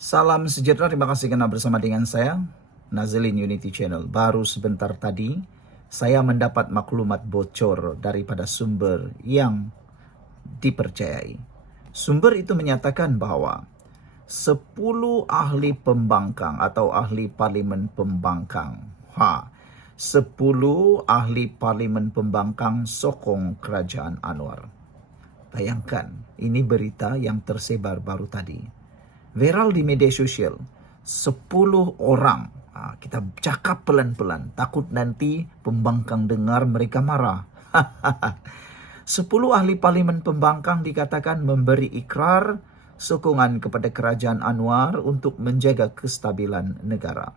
Salam sejahtera, terima kasih karena bersama dengan saya, Nazilin Unity Channel. Baru sebentar tadi, saya mendapat maklumat bocor daripada sumber yang dipercayai. Sumber itu menyatakan bahwa 10 ahli pembangkang atau ahli parlimen pembangkang. 10 ahli parlimen pembangkang sokong kerajaan Anwar. Bayangkan, ini berita yang tersebar baru tadi. Viral di media sosial, 10 orang. Kita cakap pelan-pelan, takut nanti pembangkang dengar mereka marah. 10 ahli parlimen pembangkang dikatakan memberi ikrar sokongan kepada kerajaan Anwar untuk menjaga kestabilan negara.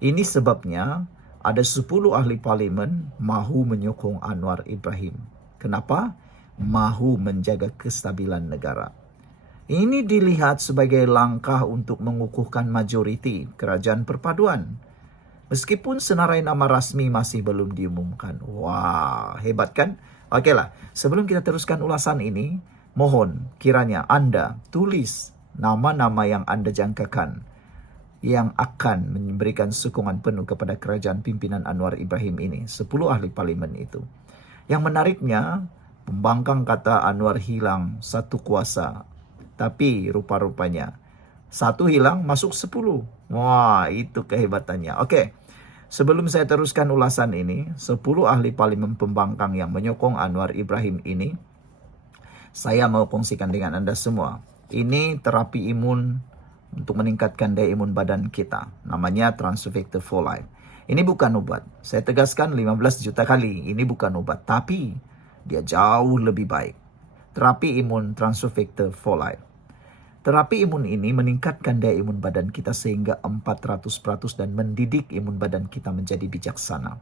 Ini sebabnya ada 10 ahli parlimen mahu menyokong Anwar Ibrahim. Kenapa? Mahu menjaga kestabilan negara. Ini dilihat sebagai langkah untuk mengukuhkan majoriti kerajaan perpaduan. Meskipun senarai nama rasmi masih belum diumumkan. Wah, hebat kan? Okeylah, sebelum kita teruskan ulasan ini, mohon kiranya Anda tulis nama-nama yang Anda jangkakan yang akan memberikan sokongan penuh kepada kerajaan pimpinan Anwar Ibrahim ini. 10 ahli parlimen itu. Yang menariknya, pembangkang kata Anwar hilang satu kuasa. Tapi rupa-rupanya satu hilang masuk 10. Wah, itu kehebatannya. Oke, sebelum saya teruskan ulasan ini, 10 ahli parlimen pembangkang yang menyokong Anwar Ibrahim ini, saya mau kongsikan dengan Anda semua. Ini terapi imun untuk meningkatkan daya imun badan kita. Namanya Transfecta for Life. Ini bukan obat. Saya tegaskan 15 juta kali, ini bukan obat. Tapi dia jauh lebih baik. Terapi imun Transfecta for Life. Terapi imun ini meningkatkan daya imun badan kita sehingga 400% dan mendidik imun badan kita menjadi bijaksana.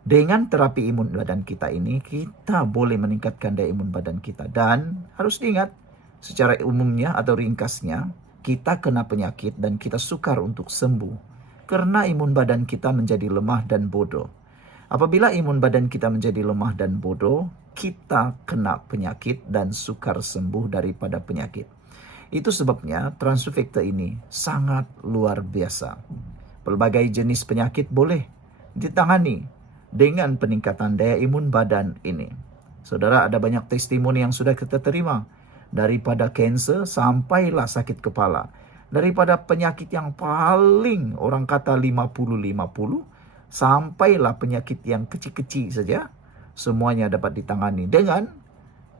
Dengan terapi imun badan kita ini, kita boleh meningkatkan daya imun badan kita. Dan harus diingat, secara umumnya atau ringkasnya, kita kena penyakit dan kita sukar untuk sembuh. Karena imun badan kita menjadi lemah dan bodoh. Apabila imun badan kita menjadi lemah dan bodoh, kita kena penyakit dan sukar sembuh daripada penyakit. Itu sebabnya Transfecta ini sangat luar biasa. Pelbagai jenis penyakit boleh ditangani dengan peningkatan daya imun badan ini. Saudara, ada banyak testimoni yang sudah kita terima. Daripada kanser sampailah sakit kepala. Daripada penyakit yang paling orang kata 50-50, sampailah penyakit yang kecil-kecil saja. Semuanya dapat ditangani dengan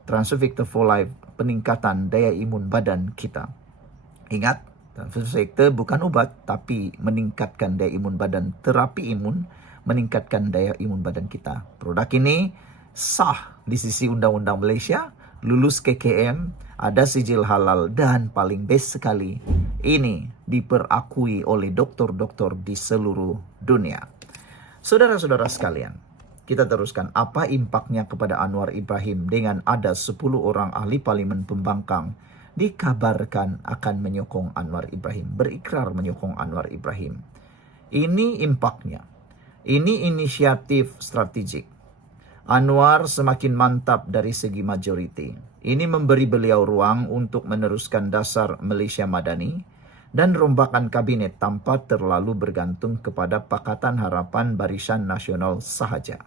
Transfecta for Life, peningkatan daya imun badan kita. Ingat, Transfecta bukan obat, tapi meningkatkan daya imun badan. Terapi imun meningkatkan daya imun badan kita. Produk ini sah di sisi Undang-Undang Malaysia, lulus KKM, ada sijil halal, dan paling best sekali, ini diperakui oleh doktor-doktor di seluruh dunia. Saudara-saudara sekalian, kita teruskan apa impaknya kepada Anwar Ibrahim dengan ada 10 orang ahli parlimen pembangkang dikabarkan akan menyokong Anwar Ibrahim, berikrar menyokong Anwar Ibrahim. Ini impaknya. Ini inisiatif strategik. Anwar semakin mantap dari segi majoriti. Ini memberi beliau ruang untuk meneruskan dasar Malaysia Madani dan rombakan kabinet tanpa terlalu bergantung kepada Pakatan Harapan Barisan Nasional sahaja.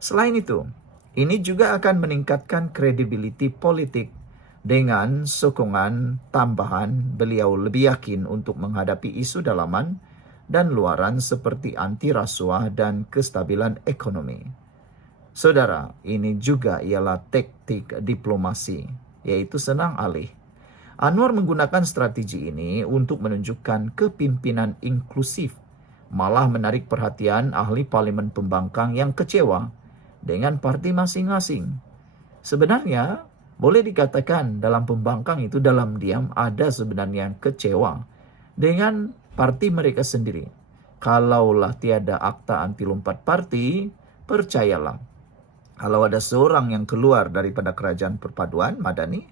Selain itu, ini juga akan meningkatkan kredibiliti politik dengan sokongan tambahan beliau lebih yakin untuk menghadapi isu dalaman dan luaran seperti anti rasuah dan kestabilan ekonomi. Saudara, ini juga ialah taktik diplomasi, yaitu senang alih. Anwar menggunakan strategi ini untuk menunjukkan kepimpinan inklusif, malah menarik perhatian ahli parlimen pembangkang yang kecewa dengan parti masing-masing. Sebenarnya, boleh dikatakan dalam pembangkang itu dalam diam ada sebenarnya yang kecewa dengan parti mereka sendiri. Kalaulah tiada akta anti lompat parti, percayalah, kalau ada seorang yang keluar daripada kerajaan perpaduan Madani,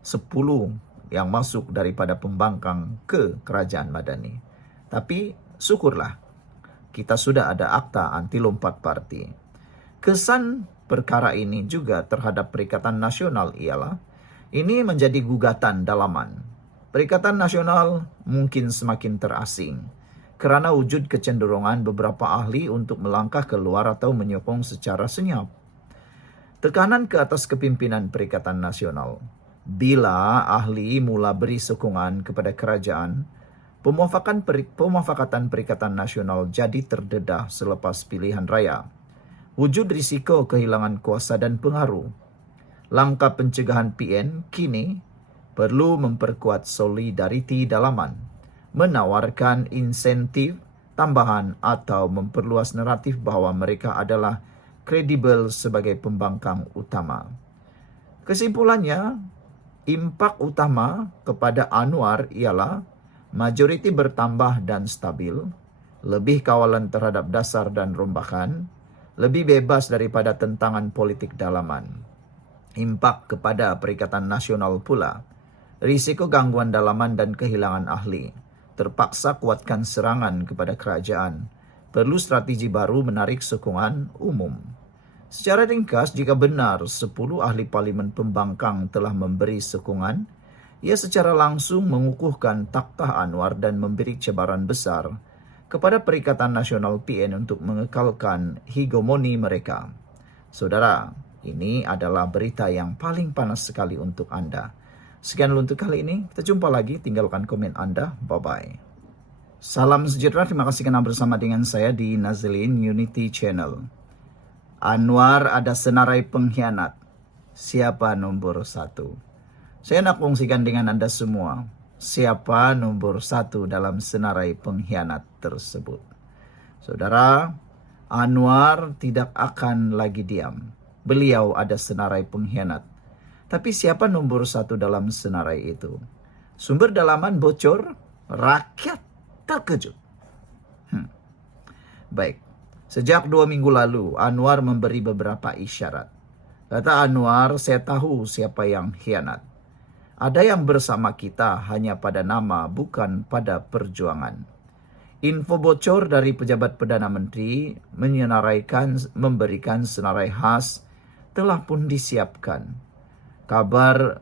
10 yang masuk daripada pembangkang ke kerajaan Madani. Tapi syukurlah, kita sudah ada akta anti lompat parti. Kesan perkara ini juga terhadap Perikatan Nasional ialah ini menjadi gugatan dalaman. Perikatan Nasional mungkin semakin terasing kerana wujud kecenderungan beberapa ahli untuk melangkah keluar atau menyokong secara senyap. Tekanan ke atas kepimpinan Perikatan Nasional. Bila ahli mula beri sokongan kepada kerajaan, pemufakatan Perikatan Nasional jadi terdedah selepas pilihan raya. Wujud risiko kehilangan kuasa dan pengaruh. Langkah pencegahan PN kini perlu memperkuat solidariti dalaman, menawarkan insentif tambahan atau memperluas naratif bahawa mereka adalah kredibel sebagai pembangkang utama. Kesimpulannya, impak utama kepada Anwar ialah majoriti bertambah dan stabil, lebih kawalan terhadap dasar dan rombakan, lebih bebas daripada tentangan politik dalaman. Impak kepada Perikatan Nasional pula, risiko gangguan dalaman dan kehilangan ahli, terpaksa kuatkan serangan kepada kerajaan, perlu strategi baru menarik sokongan umum. Secara ringkas, jika benar 10 ahli parlimen pembangkang telah memberi sokongan, ia secara langsung mengukuhkan takhta Anwar dan memberi cabaran besar kepada Perikatan Nasional PN untuk mengekalkan hegemoni mereka. Saudara, ini adalah berita yang paling panas sekali untuk anda. Sekian dulu untuk kali ini. Kita jumpa lagi. Tinggalkan komen anda. Bye-bye. Salam sejahtera. Terima kasih kerana bersama dengan saya di Nazlin Unity Channel. Anwar ada senarai pengkhianat. Siapa nombor 1? Saya nak kongsikan dengan anda semua. Siapa nombor 1 dalam senarai pengkhianat tersebut? Saudara, Anwar tidak akan lagi diam. Beliau ada senarai pengkhianat. Tapi siapa nombor 1 dalam senarai itu? Sumber dalaman bocor, rakyat terkejut. Baik, sejak 2 minggu lalu, Anwar memberi beberapa isyarat. Kata Anwar, saya tahu siapa yang khianat. Ada yang bersama kita hanya pada nama, bukan pada perjuangan. Info bocor dari pejabat Perdana Menteri memberikan senarai khas telah pun disiapkan. Kabar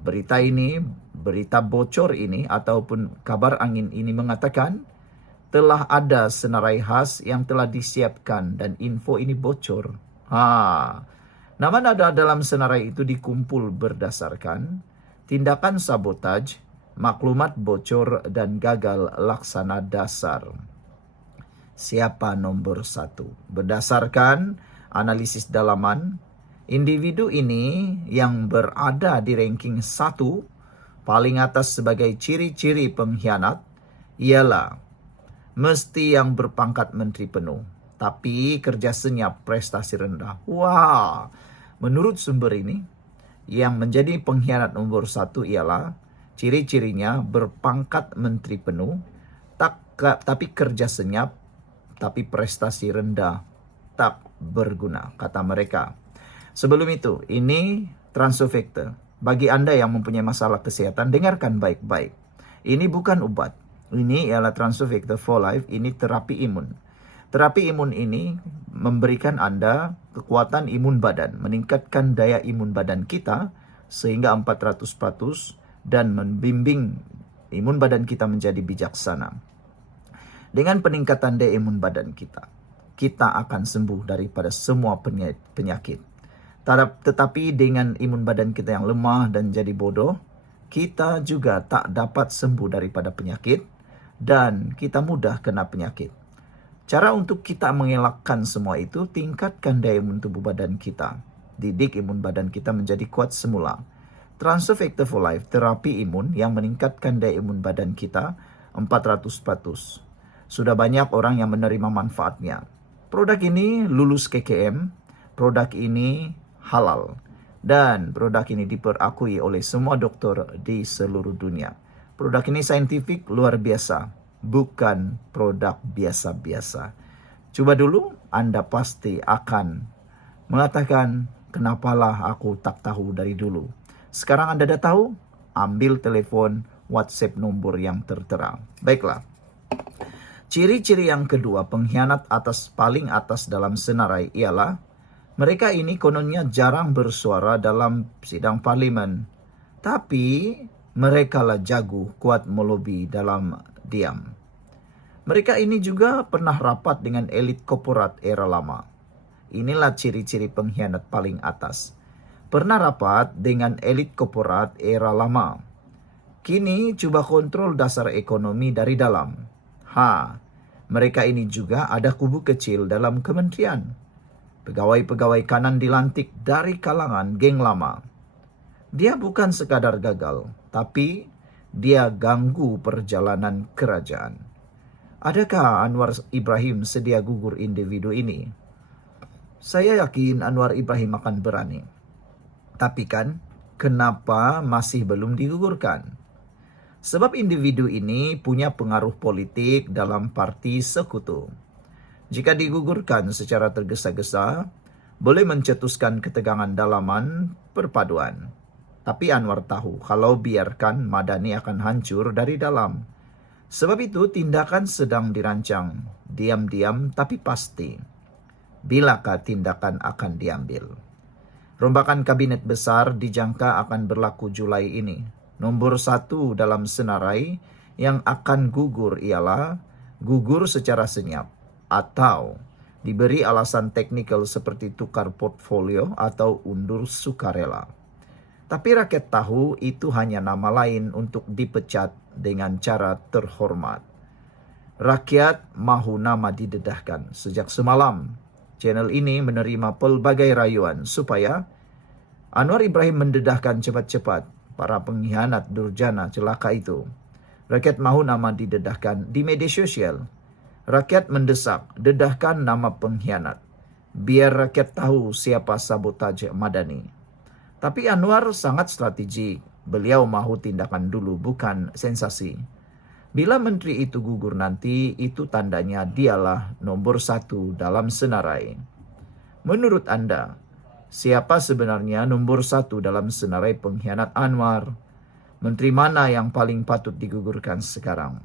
berita bocor ini ataupun kabar angin ini mengatakan telah ada senarai khas yang telah disiapkan dan info ini bocor. Nama-nama dalam senarai itu dikumpul berdasarkan tindakan sabotaj, maklumat bocor dan gagal laksana dasar. Siapa nombor 1? Berdasarkan analisis dalaman, individu ini yang berada di ranking 1 paling atas sebagai ciri-ciri pengkhianat ialah mesti yang berpangkat menteri penuh, tapi kerja senyap prestasi rendah. Wah, menurut sumber ini, yang menjadi pengkhianat nomor 1 ialah ciri-cirinya berpangkat menteri penuh, tapi kerja senyap, tapi prestasi rendah, tak berguna, kata mereka. Sebelum itu, ini Transofector. Bagi anda yang mempunyai masalah kesihatan, dengarkan baik-baik. Ini bukan obat. Ini ialah Transofector for Life. Ini terapi imun. Terapi imun ini memberikan anda kekuatan imun badan, meningkatkan daya imun badan kita sehingga 400% dan membimbing imun badan kita menjadi bijaksana. Dengan peningkatan daya imun badan kita, kita akan sembuh daripada semua penyakit. Tetapi dengan imun badan kita yang lemah dan jadi bodoh, kita juga tak dapat sembuh daripada penyakit dan kita mudah kena penyakit. Cara untuk kita mengelakkan semua itu, tingkatkan daya imun tubuh badan kita. Didik imun badan kita menjadi kuat semula. Transofector for Life, terapi imun yang meningkatkan daya imun badan kita 400%. Sudah banyak orang yang menerima manfaatnya. Produk ini lulus KKM, produk ini halal, dan produk ini diperakui oleh semua doktor di seluruh dunia. Produk ini saintifik luar biasa, bukan produk biasa-biasa. Coba dulu, anda pasti akan mengatakan, kenapalah aku tak tahu dari dulu. Sekarang anda dah tahu, ambil telefon WhatsApp nombor yang tertera. Baiklah. Ciri-ciri yang kedua, pengkhianat paling atas dalam senarai ialah mereka ini kononnya jarang bersuara dalam sidang parlimen. Tapi Merekalah jago kuat melobi dalam diam. Mereka ini juga pernah rapat dengan elit korporat era lama. Inilah ciri-ciri pengkhianat paling atas. Pernah rapat dengan elit korporat era lama. Kini cuba kontrol dasar ekonomi dari dalam. Mereka ini juga ada kubu kecil dalam kementerian. Pegawai-pegawai kanan dilantik dari kalangan geng lama. Dia bukan sekadar gagal, tapi dia ganggu perjalanan kerajaan. Adakah Anwar Ibrahim sedia gugur individu ini? Saya yakin Anwar Ibrahim akan berani. Tapi kan, kenapa masih belum digugurkan? Sebab individu ini punya pengaruh politik dalam parti sekutu. Jika digugurkan secara tergesa-gesa, boleh mencetuskan ketegangan dalaman perpaduan. Tapi Anwar tahu kalau biarkan Madani akan hancur dari dalam. Sebab itu tindakan sedang dirancang, diam-diam tapi pasti. Bilakah tindakan akan diambil? Rombakan kabinet besar dijangka akan berlaku Julai ini. Nomor 1 dalam senarai yang akan gugur ialah gugur secara senyap atau diberi alasan teknikal seperti tukar portfolio atau undur sukarela. Tapi rakyat tahu itu hanya nama lain untuk dipecat dengan cara terhormat. Rakyat mahu nama didedahkan. Sejak semalam, channel ini menerima pelbagai rayuan supaya Anwar Ibrahim mendedahkan cepat-cepat para pengkhianat durjana celaka itu. Rakyat mahu nama didedahkan di media sosial. Rakyat mendesak, dedahkan nama pengkhianat. Biar rakyat tahu siapa sabotaj Madani. Tapi Anwar sangat strategik. Beliau mahu tindakan dulu, bukan sensasi. Bila menteri itu gugur nanti, itu tandanya dialah nomor 1 dalam senarai. Menurut Anda, siapa sebenarnya nomor 1 dalam senarai pengkhianat Anwar? Menteri mana yang paling patut digugurkan sekarang?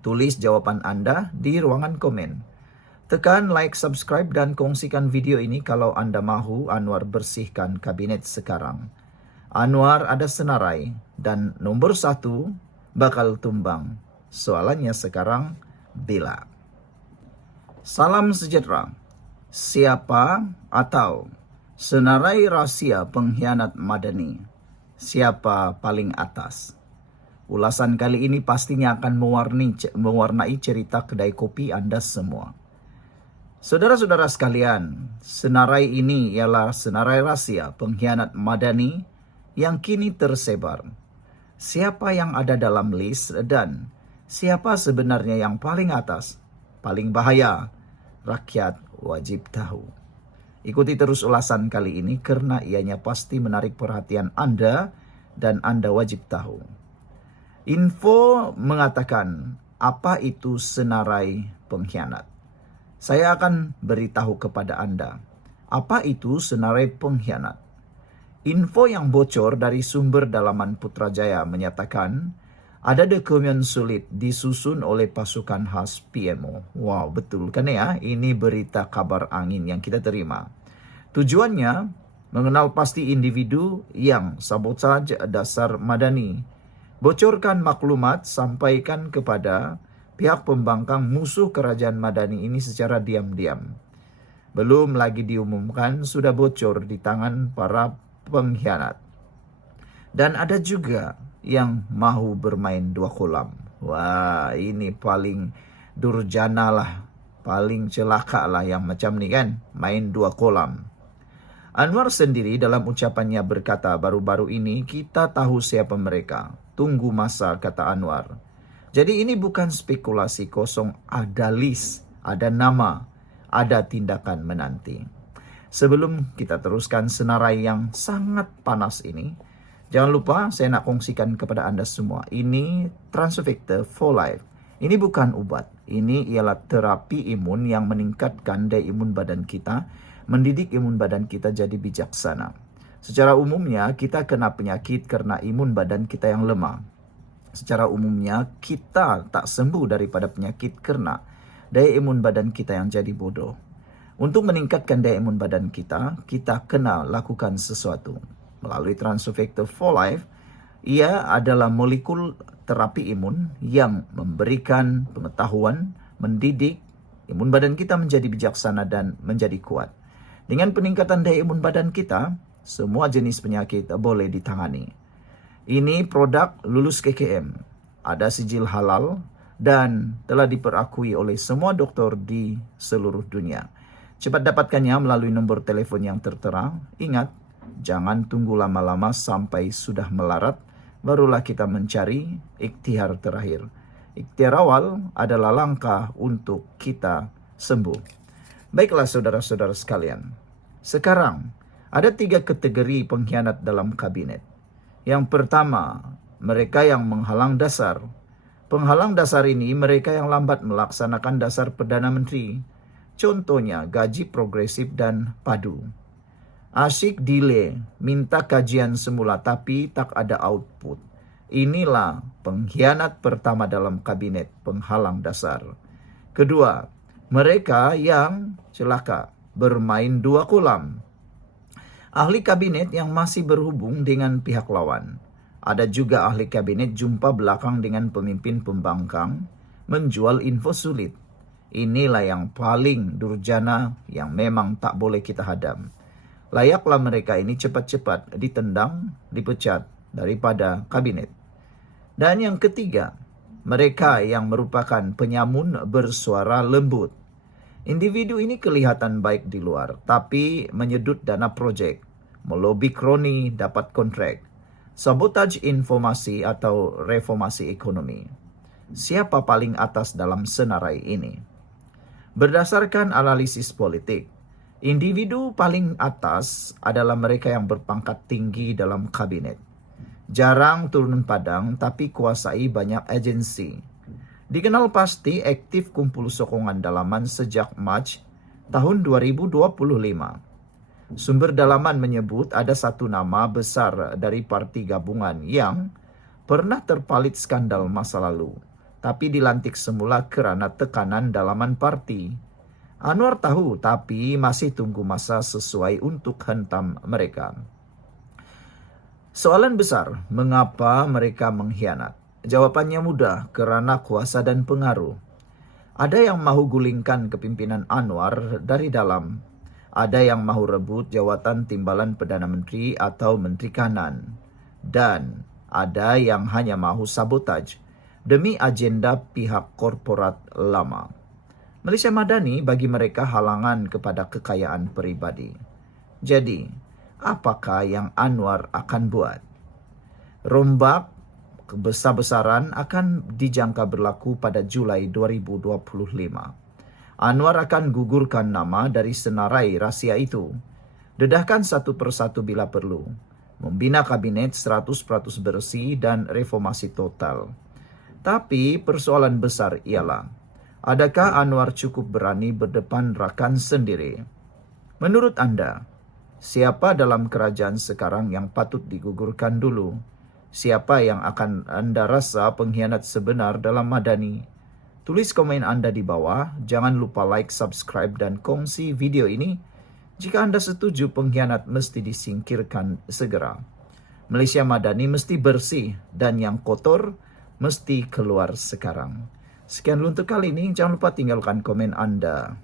Tulis jawaban Anda di ruangan komen. Tekan like, subscribe, dan kongsikan video ini kalau Anda mahu Anwar bersihkan kabinet sekarang. Anwar ada senarai dan nomor 1 bakal tumbang. Soalannya sekarang, bila? Salam sejahtera. Siapa atau senarai rahsia pengkhianat Madani? Siapa paling atas? Ulasan kali ini pastinya akan mewarnai cerita kedai kopi Anda semua. Saudara-saudara sekalian, senarai ini ialah senarai rahsia pengkhianat Madani yang kini tersebar. Siapa yang ada dalam list dan siapa sebenarnya yang paling atas, paling bahaya? Rakyat wajib tahu. Ikuti terus ulasan kali ini karena ianya pasti menarik perhatian Anda dan Anda wajib tahu. Info mengatakan apa itu senarai pengkhianat. Saya akan beritahu kepada Anda, apa itu senarai pengkhianat. Info yang bocor dari sumber dalaman Putrajaya menyatakan ada dokumen sulit disusun oleh pasukan khas PMO. Wow, betul kan ya? Ini berita kabar angin yang kita terima. Tujuannya mengenal pasti individu yang sabotaj dasar Madani. Bocorkan maklumat, sampaikan kepada pihak pembangkang musuh kerajaan Madani ini secara diam-diam. Belum lagi diumumkan, sudah bocor di tangan para pengkhianat. Dan ada juga yang mahu bermain 2 kolam. Wah, ini paling durjana lah, paling celaka lah yang macam ni kan, main 2 kolam. Anwar sendiri dalam ucapannya berkata baru-baru ini, kita tahu siapa mereka. Tunggu masa, kata Anwar. Jadi ini bukan spekulasi kosong, ada list, ada nama, ada tindakan menanti. Sebelum kita teruskan senarai yang sangat panas ini, jangan lupa saya nak kongsikan kepada Anda semua. Ini Transovector for Life. Ini bukan obat. Ini ialah terapi imun yang meningkatkan daya imun badan kita, mendidik imun badan kita jadi bijaksana. Secara umumnya kita kena penyakit karena imun badan kita yang lemah. Secara umumnya kita tak sembuh daripada penyakit karena daya imun badan kita yang jadi bodoh. Untuk meningkatkan daya imun badan kita, kita kena lakukan sesuatu. Melalui Transovector for Life, Ia adalah molekul terapi imun yang memberikan pengetahuan, mendidik imun badan kita menjadi bijaksana dan menjadi kuat. Dengan peningkatan daya imun badan kita, semua jenis penyakit boleh ditangani. Ini produk lulus KKM, ada sijil halal, dan telah diperakui oleh semua dokter di seluruh dunia. Cepat dapatkannya melalui nombor telepon yang tertera. Ingat, jangan tunggu lama-lama sampai sudah melarat, barulah kita mencari ikhtiar terakhir. Ikhtiar awal adalah langkah untuk kita sembuh. Baiklah saudara-saudara sekalian, sekarang ada 3 kategori pengkhianat dalam kabinet. Yang pertama, mereka yang menghalang dasar. Penghalang dasar ini mereka yang lambat melaksanakan dasar Perdana Menteri. Contohnya gaji progresif dan padu. Asyik delay, minta kajian semula tapi tak ada output. Inilah pengkhianat pertama dalam kabinet, penghalang dasar. Kedua, mereka yang celaka, bermain 2 kolam. Ahli kabinet yang masih berhubung dengan pihak lawan. Ada juga ahli kabinet jumpa belakang dengan pemimpin pembangkang, menjual info sulit. Inilah yang paling durjana yang memang tak boleh kita hadam. Layaklah mereka ini cepat-cepat ditendang, dipecat daripada kabinet. Dan yang ketiga, mereka yang merupakan penyamun bersuara lembut. Individu ini kelihatan baik di luar, tapi menyedut dana proyek, melobi kroni dapat kontrak, sabotaj informasi atau reformasi ekonomi. Siapa paling atas dalam senarai ini? Berdasarkan analisis politik, individu paling atas adalah mereka yang berpangkat tinggi dalam kabinet. Jarang turun padang tapi kuasai banyak agensi. Dikenal pasti aktif kumpul sokongan dalaman sejak Mac tahun 2025. Sumber dalaman menyebut ada 1 nama besar dari parti gabungan yang pernah terpalit skandal masa lalu, tapi dilantik semula kerana tekanan dalaman parti. Anwar tahu tapi masih tunggu masa sesuai untuk hentam mereka. Soalan besar, mengapa mereka mengkhianat? Jawabannya mudah, kerana kuasa dan pengaruh. Ada yang mahu gulingkan kepimpinan Anwar dari dalam. Ada yang mahu rebut jawatan timbalan Perdana Menteri atau Menteri Kanan. Dan ada yang hanya mahu sabotaj demi agenda pihak korporat lama. Malaysia Madani bagi mereka halangan kepada kekayaan peribadi. Jadi, apakah yang Anwar akan buat? Rombak besar-besaran akan dijangka berlaku pada Julai 2025. Anwar akan gugurkan nama dari senarai rahsia itu. Dedahkan satu persatu bila perlu. Membina kabinet 100% bersih dan reformasi total. Tapi persoalan besar ialah, adakah Anwar cukup berani berdepan rakan sendiri? Menurut anda, siapa dalam kerajaan sekarang yang patut digugurkan dulu? Siapa yang akan anda rasa pengkhianat sebenar dalam Madani? Tulis komen anda di bawah. Jangan lupa like, subscribe, dan kongsi video ini. Jika anda setuju pengkhianat mesti disingkirkan segera. Malaysia Madani mesti bersih dan yang kotor mesti keluar sekarang. Sekian dulu untuk kali ini. Jangan lupa tinggalkan komen anda.